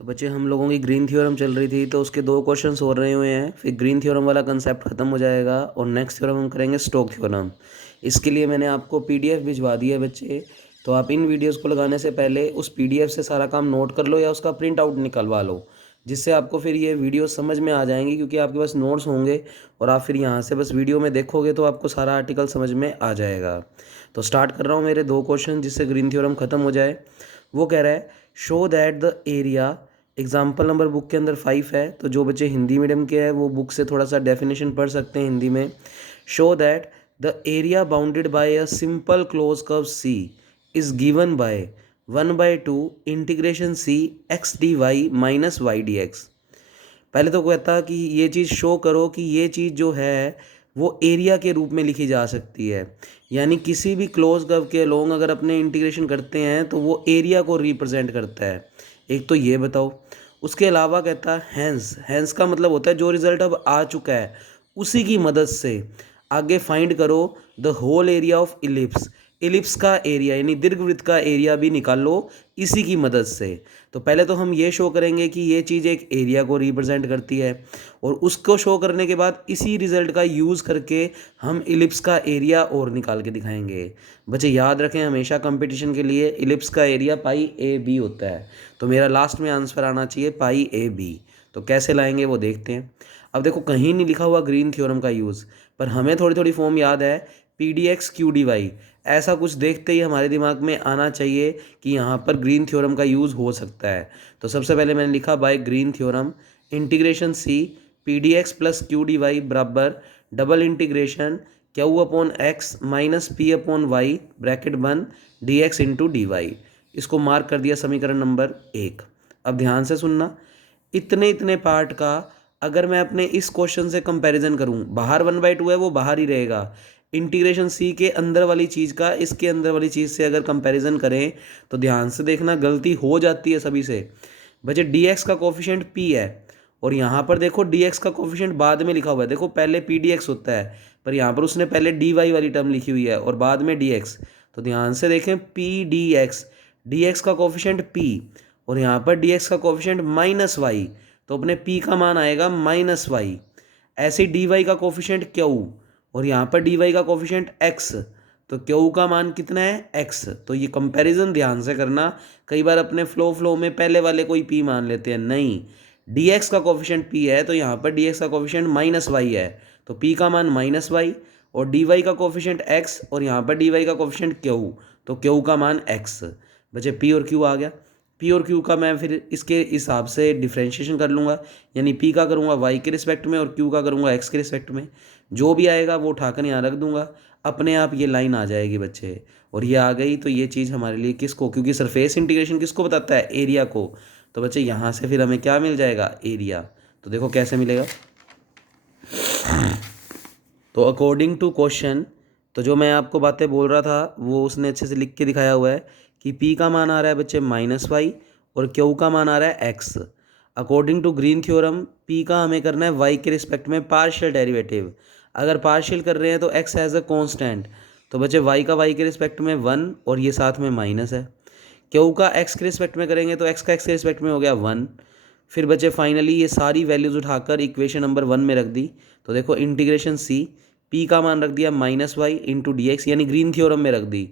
तो बच्चे हम लोगों की ग्रीन थ्योरम चल रही थी तो उसके दो क्वेश्चंस हो रहे हुए हैं। फिर ग्रीन थ्योरम वाला कंसेप्ट ख़त्म हो जाएगा और नेक्स्ट थ्योरम हम करेंगे स्टोक थ्योरम। इसके लिए मैंने आपको पीडीएफ भिजवा दी है बच्चे। तो आप इन वीडियोस को लगाने से पहले उस पीडीएफ से सारा काम नोट कर लो या उसका प्रिंट आउट निकलवा लो, जिससे आपको फिर ये वीडियो समझ में आ जाएंगी, क्योंकि आपके पास नोट्स होंगे और आप फिर यहाँ से बस वीडियो में देखोगे तो आपको सारा आर्टिकल समझ में आ जाएगा। तो स्टार्ट कर रहा हूँ मेरे दो क्वेश्चन जिससे ग्रीन थ्योरम ख़त्म हो जाए। वो कह रहा है show that the area, example number book के अंदर 5 है। तो जो बच्चे हिंदी मीडियम के हैं वो बुक से थोड़ा सा डेफिनेशन पढ़ सकते हैं हिंदी में। Show that the area bounded by a simple close curve C is given by 1/2 integration C X D Y minus Y D X. पहले तो कहता कि ये चीज़ शो करो कि ये चीज़ जो है वो एरिया के रूप में लिखी जा सकती है, यानी किसी भी क्लोज कर्व के अलोंग अगर अपने इंटीग्रेशन करते हैं तो वो एरिया को रिप्रेजेंट करता है। एक तो ये बताओ। उसके अलावा कहता है हैंस, हैंस का मतलब होता है जो रिजल्ट अब आ चुका है उसी की मदद से आगे फाइंड करो the whole area of ellipse. Ellipse का एरिया यानी दीर्घवृत्त का एरिया भी निकाल लो इसी की मदद से। तो पहले तो हम ये शो करेंगे कि ये चीज़ एक एरिया को रिप्रेजेंट करती है, और उसको शो करने के बाद इसी रिजल्ट का यूज़ करके हम इलिप्स का एरिया और निकाल के दिखाएंगे। बच्चे याद रखें, हमेशा कंपटीशन के लिए इलिप्स का एरिया पाई ए बी होता है। तो मेरा लास्ट में आंसर आना चाहिए पाई ए बी। तो कैसे लाएंगे वो देखते हैं। अब देखो कहीं नहीं लिखा हुआ ग्रीन थ्योरम का यूज़, पर हमें थोड़ी थोड़ी फॉर्म याद है। P D X Q D Y, ऐसा कुछ देखते ही हमारे दिमाग में आना चाहिए कि यहाँ पर ग्रीन थ्योरम का यूज़ हो सकता है। तो सबसे पहले मैंने लिखा by Green theorem integration C P D x plus Q D Y बराबर double integration Q upon X minus P upon Y bracket बन D x into D Y. इसको मार्क कर दिया समीकरण नंबर 1। अब ध्यान से सुनना, इतने इतने पार्ट का अगर मैं अपने इस क्वेश्चन से कंपैरिजन करूं, बाहर 1/2 है वो बाहर ही रहेगा। इंटीग्रेशन सी के अंदर वाली चीज़ का इसके अंदर वाली चीज़ से अगर कंपैरिजन करें तो ध्यान से देखना, गलती हो जाती है सभी से। बच्चे डी एक्स का कोफिशिएंट पी है और यहाँ पर देखो डी एक्स का कोफिशिएंट बाद में लिखा हुआ है। देखो पहले पी डी एक्स होता है, पर यहाँ पर उसने पहले डी वाई वाली टर्म लिखी हुई है और बाद में डी एक्स। तो ध्यान से देखें, पी डी एक्स का कोफिशिएंट पी और यहाँ पर डी एक्स का कोफिशिएंट माइनस वाई, तो अपने पी का मान आएगा माइनस वाई। ऐसे डी वाई का कोफिशिएंट क्यू और यहाँ पर डी वाई का कोफिशिएंट एक्स, तो क्यू का मान कितना है एक्स। तो ये कंपैरिजन ध्यान से करना, कई बार अपने फ्लो में पहले वाले को ही पी मान लेते हैं, नहीं। डी एक्स का कोफिशिएंट पी है तो यहाँ पर डी एक्स का कोफिशिएंट माइनस वाई है, तो पी का मान माइनस वाई। और डी वाई का कोफिशिएंट एक्स और यहाँ पर डी वाई का कोफिशिएंट क्यू, तो क्यू का मान एक्स। बचे पी और क्यू आ गया। पी और क्यू का मैं फिर इसके हिसाब से डिफ्रेंशिएशन कर लूँगा, यानी पी का करूँगा वाई के रिस्पेक्ट में और क्यू का करूँगा एक्स के रिस्पेक्ट में। जो भी आएगा वो उठाकर यहाँ रख दूंगा, अपने आप ये लाइन आ जाएगी बच्चे। और ये आ गई तो ये चीज़ हमारे लिए किसको, क्योंकि सरफेस इंटीग्रेशन किसको बताता है, एरिया को। तो बच्चे यहाँ से फिर हमें क्या मिल जाएगा, एरिया। तो देखो कैसे मिलेगा। तो अकॉर्डिंग टू क्वेश्चन, तो जो मैं आपको बातें बोल रहा था वो उसने अच्छे से लिख के दिखाया हुआ है कि पी का मान आ रहा है बच्चे माइनस वाई और क्यू का मान आ रहा है X. According to Green theorem P का हमें करना है वाई के रिस्पेक्ट में पार्शियल डेरिवेटिव। अगर पार्शियल कर रहे हैं तो एक्स एज अ कांस्टेंट, तो बच्चे वाई का वाई के रिस्पेक्ट में 1 और ये साथ में माइनस है। क्यू का एक्स के रिस्पेक्ट में करेंगे तो एक्स का एक्स के रिस्पेक्ट में हो गया 1। फिर बच्चे फाइनली ये सारी वैल्यूज़ उठाकर इक्वेशन नंबर 1 में रख दी। तो देखो इंटीग्रेशन सी, पी का मान रख दिया minus y into d x यानी ग्रीन थ्योरम में रख दी,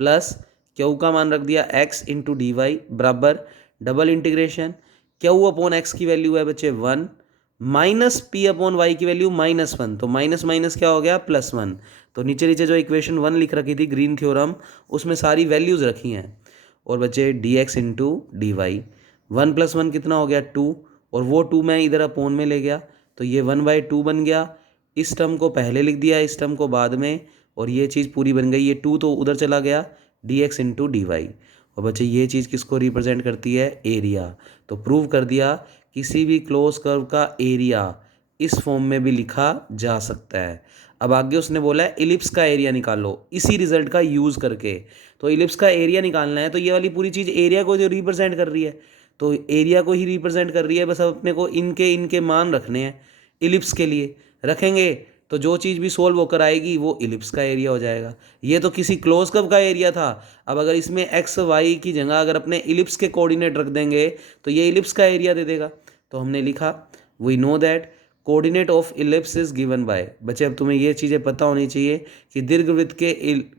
प्लस क्यू का मान रख दिया एक्स इंटू डी वाई बराबर double integration Q upon x की वैल्यू है बच्चे 1 माइनस पी अपॉन वाई की वैल्यू -1, तो माइनस माइनस क्या हो गया +1। तो नीचे नीचे जो इक्वेशन 1 लिख रखी थी ग्रीन थ्योरम, उसमें सारी वैल्यूज़ रखी हैं। और बच्चे d x into D y, 1 + 1 कितना हो गया 2, और वो 2 मैं इधर अपोन में ले गया तो ये 1/2 बन गया। इस टर्म को पहले लिख दिया, इस टर्म को बाद में, और ये चीज़ पूरी बन गई। ये 2 तो उधर चला गया, d x into D Y. और बच्चे ये चीज़ किसको रिप्रेजेंट करती है, एरिया। तो प्रूव कर दिया किसी भी क्लोज कर्व का एरिया इस फॉर्म में भी लिखा जा सकता है। अब आगे उसने बोला है इलिप्स का एरिया निकालो इसी रिजल्ट का यूज़ करके। तो इलिप्स का एरिया निकालना है तो ये वाली पूरी चीज़ एरिया को जो रिप्रेजेंट कर रही है, तो एरिया को ही रिप्रेजेंट कर रही है। बस अब अपने को इनके इनके मान रखने हैं इलिप्स के लिए। रखेंगे तो जो चीज़ भी सोल्व होकर आएगी वो इलिप्स का एरिया हो जाएगा। ये तो किसी क्लोज कर्व का एरिया था। अब अगर इसमें एक्स वाई की जगह अगर अपने इलिप्स के कोऑर्डिनेट रख देंगे तो ये इलिप्स का एरिया दे देगा। तो हमने लिखा we know that coordinate of ellipse is given by. बच्चे अब तुम्हें ये चीज़ें पता होनी चाहिए कि दीर्घवृत्त के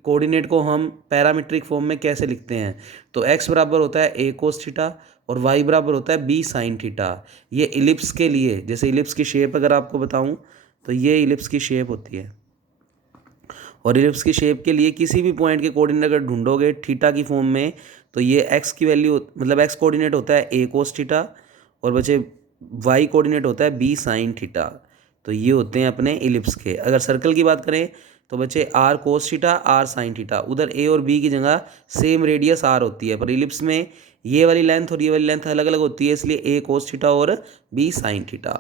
कोऑर्डिनेट को हम पैरामीट्रिक फॉर्म में कैसे लिखते हैं। तो एक्स बराबर होता है ए कोस थीटा और वाई बराबर होता है बी साइन थीटा। ये इलिप्स के लिए, जैसे इलिप्स की शेप अगर आपको बताऊं तो ये इलिप्स की शेप होती है, और इलिप्स की शेप के लिए किसी भी पॉइंट के कोऑर्डिनेट अगर ढूंढोगे थीटा की फॉर्म में तो ये एक्स की वैल्यू मतलब एक्स कोऑर्डिनेट होता है ए कोस थीटा और बचे वाई कोऑर्डिनेट होता है बी साइन थीटा। तो ये होते हैं अपने इलिप्स के। अगर सर्कल की बात करें तो बचे r cos theta r sine theta, उधर ए और बी की जगह सेम रेडियस आर होती है, पर इलिप्स में ये वाली लेंथ और ये वाली लेंथ अलग अलग होती है, इसलिए ए कोस थीटा और बी साइन थीटा।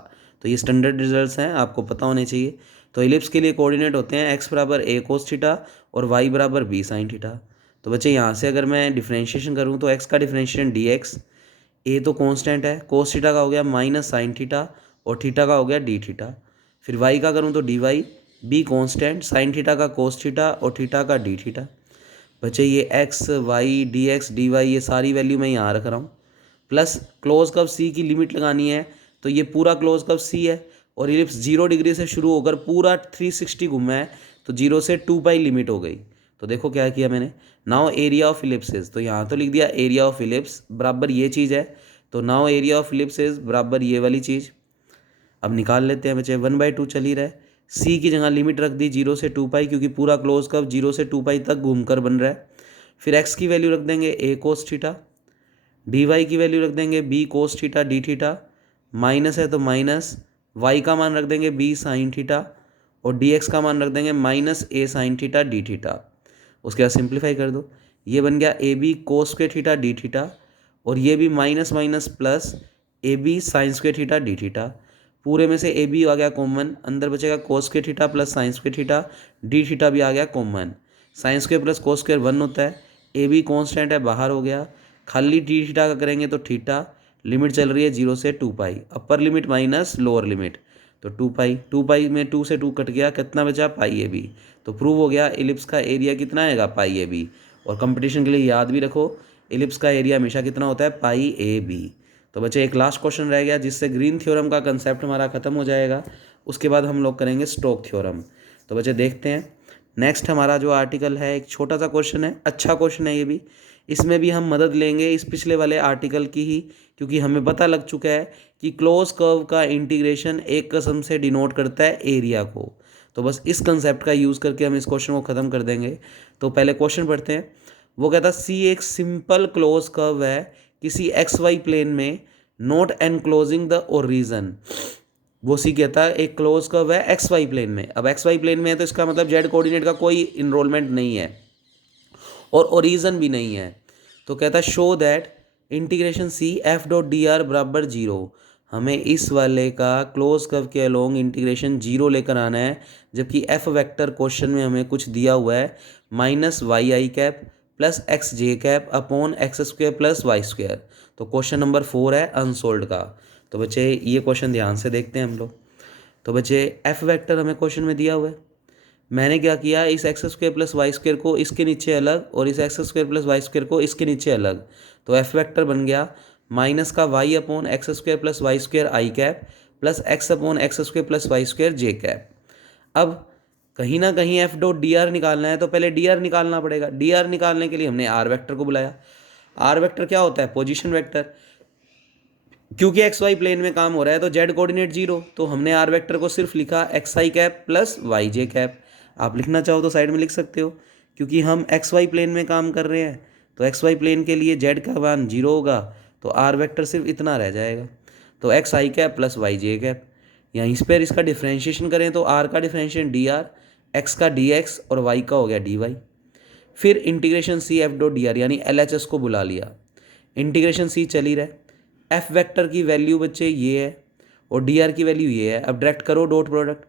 तो ये स्टैंडर्ड रिजल्ट्स हैं, आपको पता होने चाहिए। तो इलिप्स के लिए कोऑर्डिनेट होते हैं एक्स बराबर ए कोस थीटा और वाई बराबर बी साइन थीटा। तो बच्चे यहाँ से अगर मैं डिफ्रेंशिएशन करूँ तो एक्स का डिफ्रेंशिएशन डी एक्स, ए तो कांस्टेंट है, कोस थीटा का हो गया माइनस साइन थीटा और थीटा का हो गया डी थीटा। फिर वाई का करूँ तो d y, b constant, sine theta का कोस थीटा और थीटा का डी थीटा। बच्चे ये x y D x D y ये सारी वैल्यू मैं यहाँ रख रहा हूँ, प्लस क्लोज कर्व सी की लिमिट लगानी है। तो ये पूरा क्लोज कर्व सी है और इलिप्स 0 डिग्री से शुरू होकर पूरा 360 घूमा है, तो 0 से 2 पाई लिमिट हो गई। तो देखो क्या किया मैंने, नाउ एरिया ऑफ इलिप्स, तो यहाँ तो लिख दिया एरिया ऑफ इलिप्स बराबर ये चीज़ है। तो नाउ एरिया ऑफ इलिप्स बराबर ये वाली चीज़। अब निकाल लेते हैं बच्चे, 1/2 चल ही रहा है। सी की जगह लिमिट रख दी 0 से 2 पाई, क्योंकि पूरा क्लोज कर्व 0 से 2 पाई तक घूमकर बन रहा है। फिर एक्स की वैल्यू रख देंगे a cos theta, d y की वैल्यू रख देंगे b cos theta d theta, minus है तो माइनस, वाई का मान रख देंगे बी साइन थीटा और डी एक्स का मान रख देंगे minus a sine theta d theta. उसके बाद सिंप्लीफाई कर दो, ये बन गया a b cos square theta d theta और ये भी minus minus plus a b sine square theta d theta. पूरे में से ए बी आ गया कॉमन, अंदर बचेगा कोस square theta plus sign square theta, d theta भी आ गया common. Sine square plus cos square 1 होता है, ए बी कॉन्स्टेंट है बाहर हो गया, खाली डी थीटा का करेंगे तो थीटा, लिमिट चल रही है 0 से 2 pi, upper limit minus lower limit, तो 2 पाई में 2 से 2 कट गया, कितना बचा पाई ए बी। तो प्रूव हो गया इलिप्स का एरिया कितना आएगा पाई ए बी। और कंपटीशन के लिए याद भी रखो इलिप्स का एरिया हमेशा कितना होता है पाई ए बी। तो बच्चे एक लास्ट क्वेश्चन रह गया जिससे ग्रीन थ्योरम का कंसेप्ट हमारा खत्म हो जाएगा, उसके बाद हम लोग करेंगे स्टोक थ्योरम। तो बच्चे देखते हैं नेक्स्ट हमारा जो आर्टिकल है, एक छोटा सा क्वेश्चन है, अच्छा क्वेश्चन है ये भी। इसमें भी हम मदद लेंगे इस पिछले वाले आर्टिकल की ही, क्योंकि हमें पता लग चुका है कि क्लोज कर्व का इंटीग्रेशन एक कसम से डिनोट करता है एरिया को। तो बस इस कंसेप्ट का यूज़ करके हम इस क्वेश्चन को ख़त्म कर देंगे। तो पहले क्वेश्चन पढ़ते हैं। वो कहता है सी एक सिंपल क्लोज कर्व है किसी एक्स वाई प्लेन में, नॉट एनक्लोजिंग द ओरिजिन। वो सी कहता है एक क्लोज कर्व है एक्स वाई प्लेन में। अब एक्स वाई प्लेन में है तो इसका मतलब जेड कोऑर्डिनेट का कोई इनरोलमेंट नहीं है और ओरिजिन भी नहीं है। तो कहता है show that integration c f dot d r बराबर 0। हमें इस वाले का क्लोज कर्व के अलोंग इंटीग्रेशन 0 लेकर आना है, जबकि एफ वेक्टर क्वेश्चन में हमें कुछ दिया हुआ है minus Y I cap plus X J cap upon x square plus Y square. तो क्वेश्चन नंबर 4 है अनसोल्ड का। तो बच्चे ये क्वेश्चन ध्यान से देखते हैं हम लोग। तो बच्चे एफ वेक्टर हमें क्वेश्चन में दिया हुआ है, मैंने क्या किया इस x square plus Y square को इसके नीचे अलग और इस x square plus Y square को इसके नीचे अलग। तो एफ वेक्टर बन गया माइनस का Y upon x square plus Y square I cap plus X upon x square plus Y square J cap. अब कहीं ना कहीं एफ डॉट डी आर निकालना है, तो पहले डी आर निकालना पड़ेगा। डी आर निकालने के लिए हमने आर वेक्टर को बुलाया। आर वेक्टर क्या होता है पोजीशन वेक्टर। क्योंकि एक्स वाई प्लेन में काम हो रहा है तो जेड कोऑर्डिनेट 0, तो हमने आर वेक्टर को सिर्फ लिखा x i cap plus y j cap. आप लिखना चाहो तो साइड में लिख सकते हो, क्योंकि हम एक्स वाई प्लेन में काम कर रहे हैं तो एक्स वाई प्लेन के लिए जेड का मान 0 होगा, तो आर वेक्टर सिर्फ इतना रह जाएगा। तो x i cap plus y j cap, यहाँ इस पर इसका डिफ्रेंशिएशन करें तो आर का डिफ्रेंशिएशन डी आर, एक्स का डी एक्स और वाई का हो गया डी वाई। फिर integration c f dot d r यानी एल एच एस को बुला लिया। इंटीग्रेशन सी चल ही रहा, एफ वेक्टर की वैल्यू बच्चे ये है और डी आर की वैल्यू ये है। अब डायरेक्ट करो डॉट प्रोडक्ट,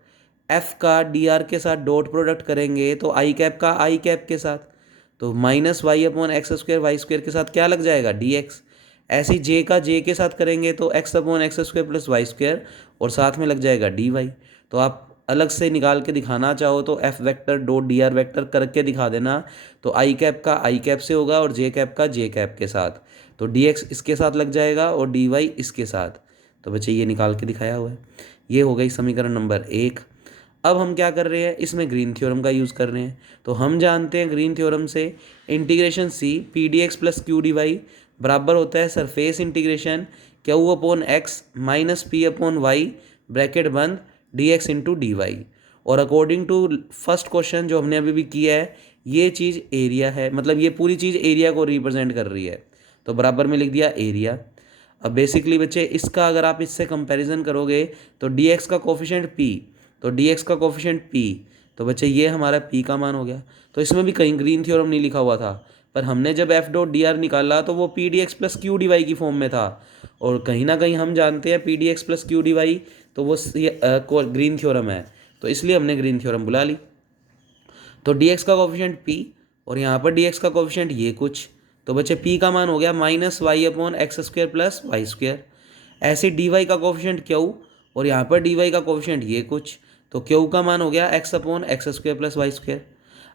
एफ का डी आर के साथ डॉट प्रोडक्ट करेंगे तो आई कैप का आई कैप के साथ, तो minus y upon x square y square के साथ क्या लग जाएगा डी एक्स। ऐसे जे का जे के साथ करेंगे तो x upon x square plus Y square और साथ में लग जाएगा डी वाई। तो आप अलग से निकाल के दिखाना चाहो तो F vector dot d are vector करके दिखा देना। तो आई कैप का आई कैप से होगा और जे कैप का जे कैप के साथ। तो डी एक्स इसके साथ लग जाएगा और डी वाई इसके साथ। तो बच्चे ये निकाल के दिखाया हुआ है। ये हो गई समीकरण नंबर 1। अब हम क्या कर रहे हैं, इसमें ग्रीन थ्योरम का यूज़ कर रहे हैं। तो हम जानते हैं ग्रीन थ्योरम से integration C P D x plus Q D Y बराबर होता है surface integration Q upon X minus P upon Y bracket बंद D x into D Y. और अकॉर्डिंग टू फर्स्ट क्वेश्चन जो हमने अभी भी किया है, ये चीज़ एरिया है, मतलब ये पूरी चीज़ एरिया को रिप्रेजेंट कर रही है। तो बराबर में लिख दिया एरिया। अब बेसिकली बच्चे इसका अगर आप इससे कंपैरिजन करोगे तो डी एक्स का कोफिशिएंट पी, तो डी एक्स का कोफिशिएंट पी, तो बच्चे ये हमारा पी का मान हो गया। तो इसमें भी कहीं ग्रीन थ्योरम नहीं लिखा हुआ था, पर हमने जब एफ डॉट डी आर निकाला तो वो p D x plus Q D y की फॉर्म में था। और कहीं ना कहीं हम जानते हैं p D x plus Q D y तो वो ग्रीन थ्योरम है, तो इसलिए हमने ग्रीन थ्योरम बुला ली। तो डी एक्स का कोफिशिएंट पी और यहाँ पर डी एक्स का कोफिशिएंट ये कुछ, तो बच्चे पी का मान हो गया minus y upon x square plus Y square. ऐसे डी वाई का कोफिशिएंट क्यू और यहाँ पर डी वाई का कोफिशिएंट ये कुछ, तो क्यू का मान हो गया x upon x square plus Y square.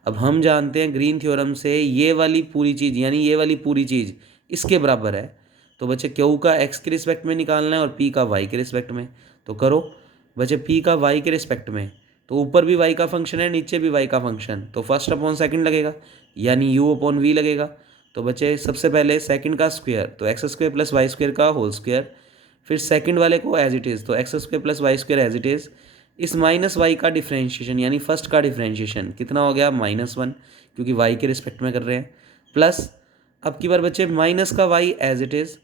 अब हम जानते हैं ग्रीन थ्योरम से ये वाली पूरी चीज़ यानी ये वाली पूरी चीज़ इसके बराबर है। तो बच्चे क्यू का एक्स के रिस्पेक्ट में निकालना है और पी का वाई के रिस्पेक्ट में। तो करो बच्चे पी का वाई के रिस्पेक्ट में, तो ऊपर भी वाई का फंक्शन है नीचे भी वाई का फंक्शन, तो फर्स्ट अपॉन सेकंड लगेगा यानी यू अपॉन वी लगेगा। तो बच्चे सबसे पहले सेकंड का स्क्वायर तो x square plus Y square का होल स्क्वायर, फिर सेकंड वाले को एज इट इज़ तो x square plus Y square as it is. इस माइनस वाई का डिफ्रेंशिएशन यानी फर्स्ट का डिफ्रेंशिएशन कितना हो गया -1 क्योंकि वाई के रिस्पेक्ट में कर रहे हैं, प्लस अब की बार बच्चे माइनस का वाई एज इट इज़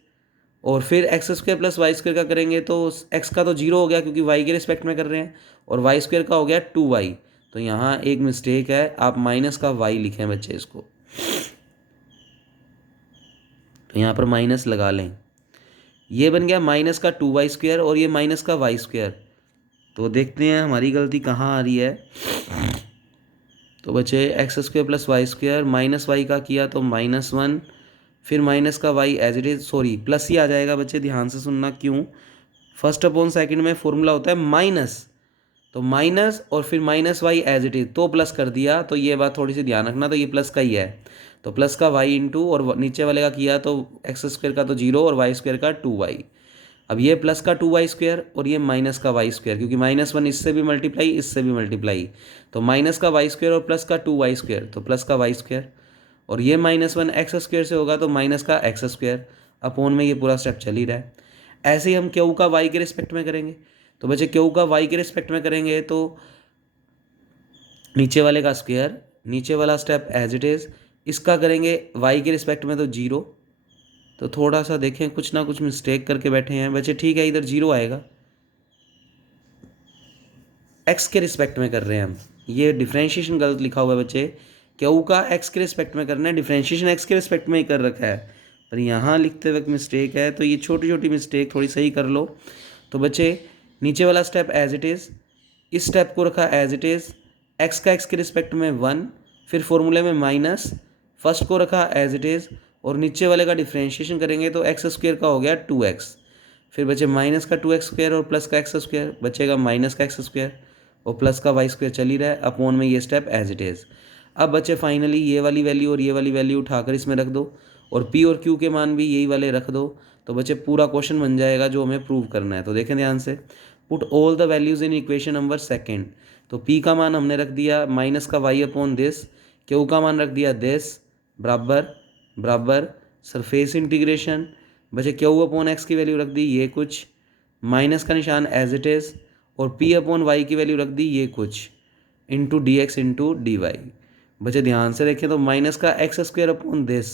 और फिर x square plus Y square का करेंगे तो एक्स का तो जीरो हो गया क्योंकि वाई के रिस्पेक्ट में कर रहे हैं और वाई स्क्वायर का हो गया 2y। तो यहाँ एक मिस्टेक है, आप माइनस का वाई लिखें बच्चे इसको, तो यहाँ पर माइनस लगा लें। ये बन गया माइनस का 2y स्क्वायर और ये माइनस का वाई स्क्वायर। तो देखते हैं हमारी गलती कहाँ आ रही है। तो बच्चे X square plus Y square minus Y का किया तो -1, फिर माइनस का Y as it is sorry plus ही आ जाएगा बच्चे, ध्यान से सुनना क्यों। फर्स्ट अपॉन सेकंड में फॉर्मूला होता है माइनस, तो माइनस और फिर minus Y as it is तो प्लस कर दिया, तो ये बात थोड़ी सी ध्यान रखना, तो ये प्लस का ही है। तो प्लस का वाई इंटू और नीचे वाले का किया तो एक्स स्क्वायर का तो 0 और वाई स्क्वायर का 2y। अब ये प्लस का 2y स्क्वायर और ये माइनस का वाई स्क्वायर क्योंकि -1 इससे भी मल्टीप्लाई इससे भी मल्टीप्लाई, तो माइनस का वाई स्क्वायर और प्लस का 2y स्क्वायर तो प्लस का वाई स्क्वायर और ये -1 एक्स स्क्वायर से होगा तो माइनस का एक्स स्क्वायर अपॉन में ये पूरा स्टेप चल ही रहा है। ऐसे ही हम क्यू का वाई के रिस्पेक्ट में करेंगे। तो बच्चे क्यू का वाई के रिस्पेक्ट में करेंगे तो नीचे वाले का स्क्वायर, नीचे वाला स्टेप एज इट इज़, इसका करेंगे वाई के रिस्पेक्ट में तो 0। तो थोड़ा सा देखें कुछ ना कुछ मिस्टेक करके बैठे हैं बच्चे, ठीक है इधर 0 आएगा, एक्स के रिस्पेक्ट में कर रहे हैं हम, ये डिफ्रेंशिएशन गलत लिखा हुआ है बच्चे। क्यू का एक्स के रिस्पेक्ट में करना है, डिफ्रेंशिएशन एक्स के रिस्पेक्ट में ही कर रखा है, पर यहाँ लिखते वक्त मिस्टेक है, तो ये छोटी छोटी मिस्टेक थोड़ी सही कर लो। तो बच्चे नीचे वाला स्टेप एज इट इज़, इस स्टेप को रखा एज इट इज़, एक्स का एक्स के रिस्पेक्ट में 1, फिर फॉर्मूले में माइनस, फर्स्ट को रखा एज इट इज़ और नीचे वाले का डिफ्रेंशिएशन करेंगे तो एक्स स्क्वायर का हो गया 2x, फिर बचे माइनस का 2x स्क्वायर और प्लस का एक्स स्क्वायर, बचेगा माइनस का एक्स स्क्वायर और प्लस का वाई स्क्वायर चल ही रहा है, अपॉन में ये स्टेप एज इट इज़। अब बच्चे फाइनली ये वाली वैल्यू और ये वाली वैल्यू उठाकर इसमें रख दो और पी और क्यू के मान भी यही वाले रख दो, तो बच्चे पूरा क्वेश्चन बन जाएगा जो हमें प्रूव करना है। तो देखें ध्यान से, put all the values in equation number second. तो पी का मान हमने रख दिया माइनस का वाई अपॉन दिस, क्यू का मान रख दिया दिस बराबर बराबर सरफेस इंटीग्रेशन, बचे क्यू अपॉन एक्स की वैल्यू रख दी ये कुछ, माइनस का निशान एज इट इज़ और पी अपॉन वाई की वैल्यू रख दी ये कुछ into d x into D y. बच्चे ध्यान से देखें तो माइनस का एक्स स्क्वायर अपॉन दिस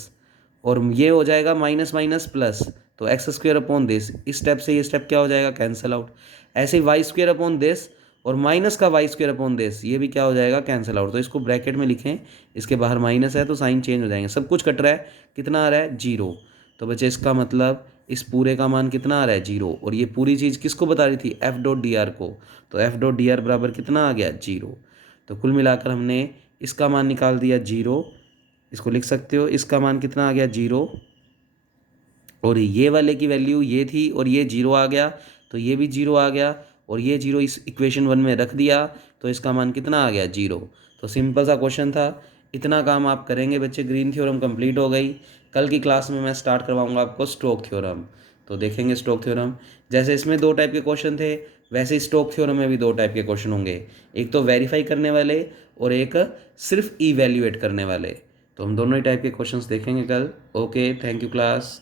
और ये हो जाएगा माइनस माइनस प्लस, तो एक्स स्क्वायर अपॉन दिस, इस स्टेप से ये स्टेप क्या हो जाएगा कैंसिल आउट। ऐसे ही वाई स्क्वायर अपॉन दिस और माइनस का वाई स्क्वायर अपॉन दिस, ये भी क्या हो जाएगा कैंसिल आउट। तो इसको ब्रैकेट में लिखें, इसके बाहर माइनस है तो साइन चेंज हो जाएंगे, सब कुछ कट रहा है, कितना आ रहा है 0। तो बच्चे इसका मतलब इस पूरे का मान कितना आ रहा है 0 और ये पूरी चीज़ किसको बता रही थी एफ डॉट डी आर को, तो एफ डॉट डी आर बराबर कितना आ गया 0। तो कुल मिलाकर हमने इसका मान निकाल दिया 0, इसको लिख सकते हो, इसका मान कितना आ गया 0 और ये वाले की वैल्यू ये थी और ये 0 आ गया तो ये भी 0 आ गया और ये 0 इस इक्वेशन 1 में रख दिया तो इसका मान कितना आ गया 0। तो सिंपल सा क्वेश्चन था। इतना काम आप करेंगे बच्चे, ग्रीन थ्योरम कंप्लीट हो गई। कल की क्लास में मैं स्टार्ट करवाऊंगा आपको स्टोक थ्योरम। तो देखेंगे स्टोक थ्योरम, जैसे इसमें 2 टाइप के क्वेश्चन थे वैसे ही स्टोक थ्योरम में भी 2 टाइप के क्वेश्चन होंगे, एक तो वेरीफाई करने वाले और एक सिर्फ इवैल्यूएट करने वाले। तो हम दोनों ही टाइप के क्वेश्चंस देखेंगे कल। Okay, thank you class.